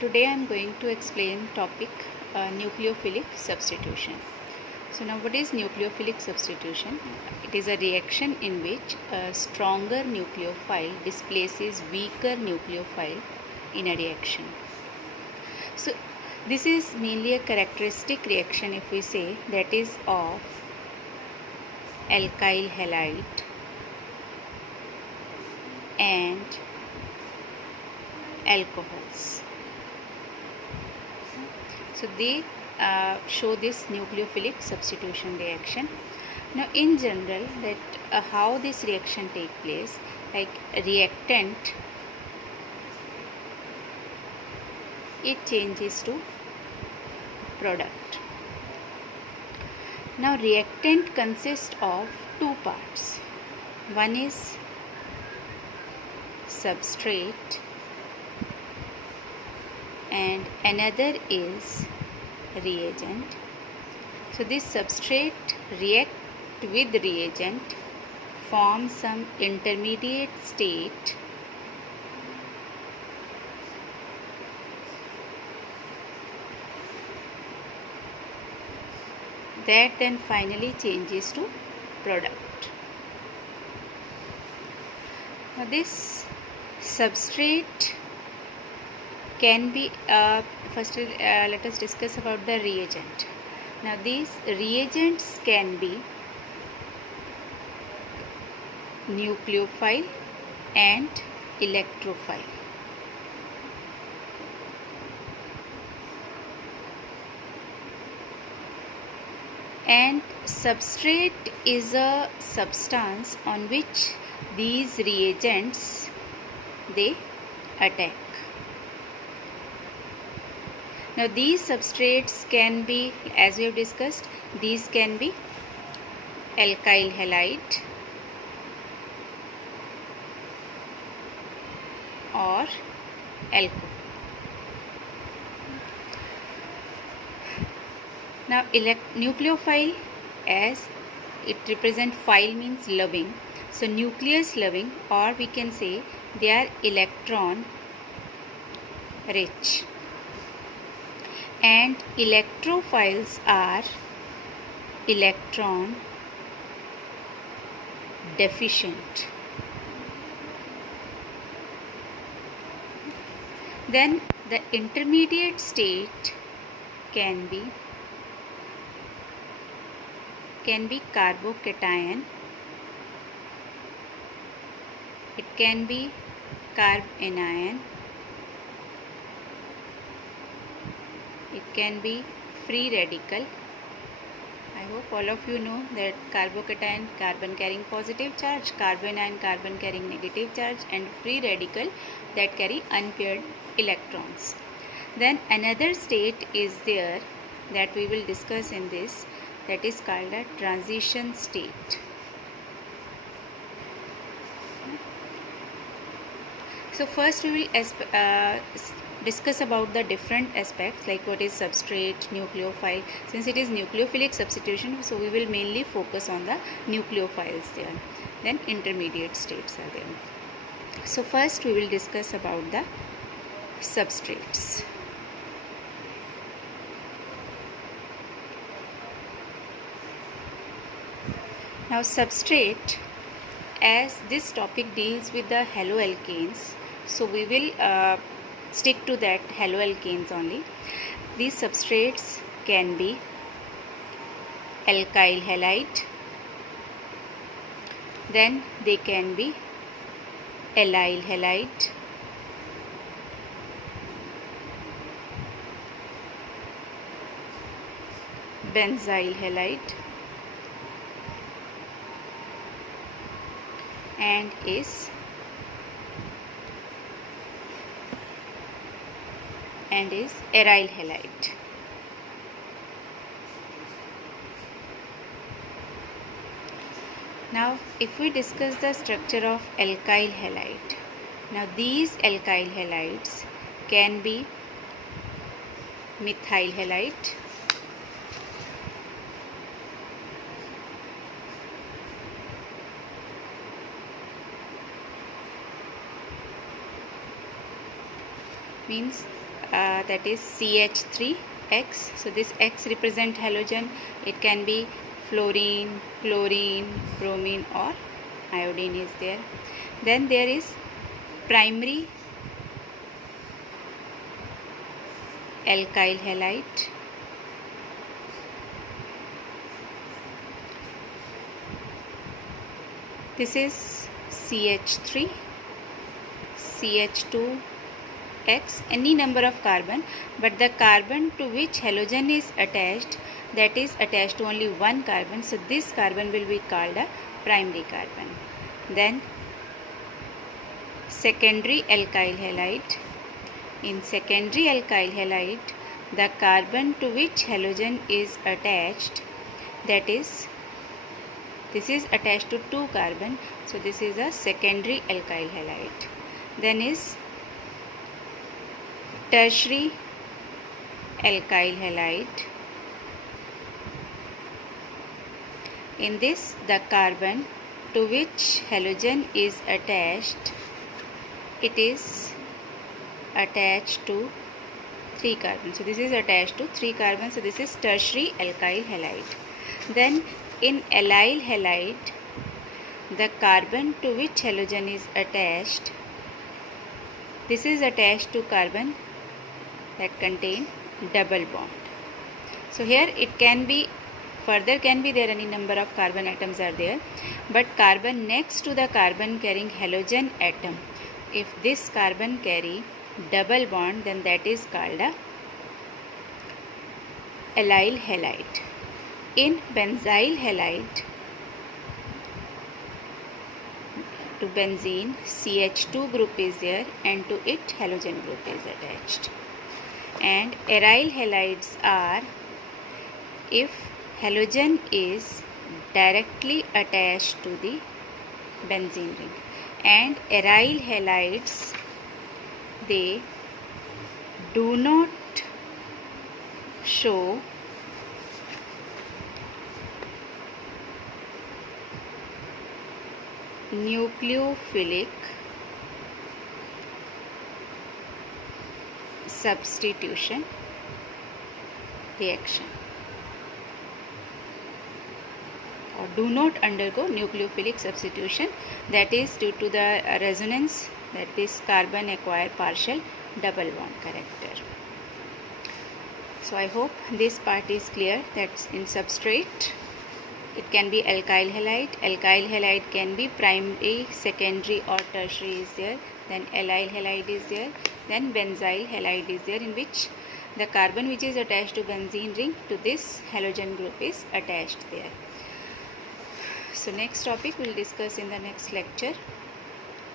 Today I am going to explain topic nucleophilic substitution. So now what is nucleophilic substitution? It is a reaction in which a stronger nucleophile displaces weaker nucleophile in a reaction. So this is mainly a characteristic reaction, if we say, that is of alkyl halide and alcohols. So they show this nucleophilic substitution reaction. Now in general, that how this reaction take place, like reactant, it changes to product. Now reactant consists of two parts. One is substrate and another is reagent. So this substrate react with reagent, form some intermediate state that then finally changes to product. Now this substrate can be first let us discuss about the reagent. Now these reagents can be nucleophile and electrophile. And substrate is a substance on which these reagents they attack. Now these substrates can be, as we have discussed, these can be alkyl halide or alcohol. Now nucleophile, as it represents, phile means loving, so nucleus loving, or we can say they are electron rich, and electrophiles are electron deficient. Then the intermediate state can be carbocation, it can be carbanion, it can be free radical. I hope all of you know that carbocation, carbon carrying positive charge, carbanion, carbon carrying negative charge, and free radical that carry unpaired electrons. Then another state is there that we will discuss in this, that is called a transition state. So first we will discuss about the different aspects, like what is substrate, nucleophile. Since it is nucleophilic substitution, so we will mainly focus on the nucleophiles there. Then intermediate states are there. So first we will discuss about the substrates. Now substrate, as this topic deals with the haloalkanes, so we will stick to that haloalkanes only. These substrates can be alkyl halide, then they can be allyl halide, benzyl halide, and is aryl halide. Now if we discuss the structure of alkyl halide, now these alkyl halides can be methyl halide, means that is CH3X. So this X represent halogen. It can be fluorine, chlorine, bromine or iodine is there. Then there is primary alkyl halide. This is CH3, CH2, X, any number of carbon, but the carbon to which halogen is attached, that is attached to only one carbon. So this carbon will be called a primary carbon. Then secondary alkyl halide. In secondary alkyl halide, the carbon to which halogen is attached, that is, this is attached to two carbon, so this is a secondary alkyl halide. Then is tertiary alkyl halide. In this, the carbon to which halogen is attached, it is attached to three carbons. So this is attached to three carbons. So this is tertiary alkyl halide. Then in allyl halide, the carbon to which halogen is attached, this is attached to carbon that contain double bond. So here it can be, further can be there any number of carbon atoms are there, but carbon next to the carbon carrying halogen atom, if this carbon carry double bond, then that is called a allyl halide. In benzyl halide, to benzene CH2 group is there and to it halogen group is attached. And aryl halides are if halogen is directly attached to the benzene ring. And aryl halides, they do not show nucleophilic substitution reaction, or do not undergo nucleophilic substitution, that is due to the resonance that this carbon acquire partial double bond character. So I hope this part is clear, that in substrate it can be alkyl halide. Alkyl halide can be primary, secondary or tertiary is there. Then allyl halide is there. Then benzyl halide is there, in which the carbon which is attached to benzene ring to this halogen group is attached there. So next topic we will discuss in the next lecture.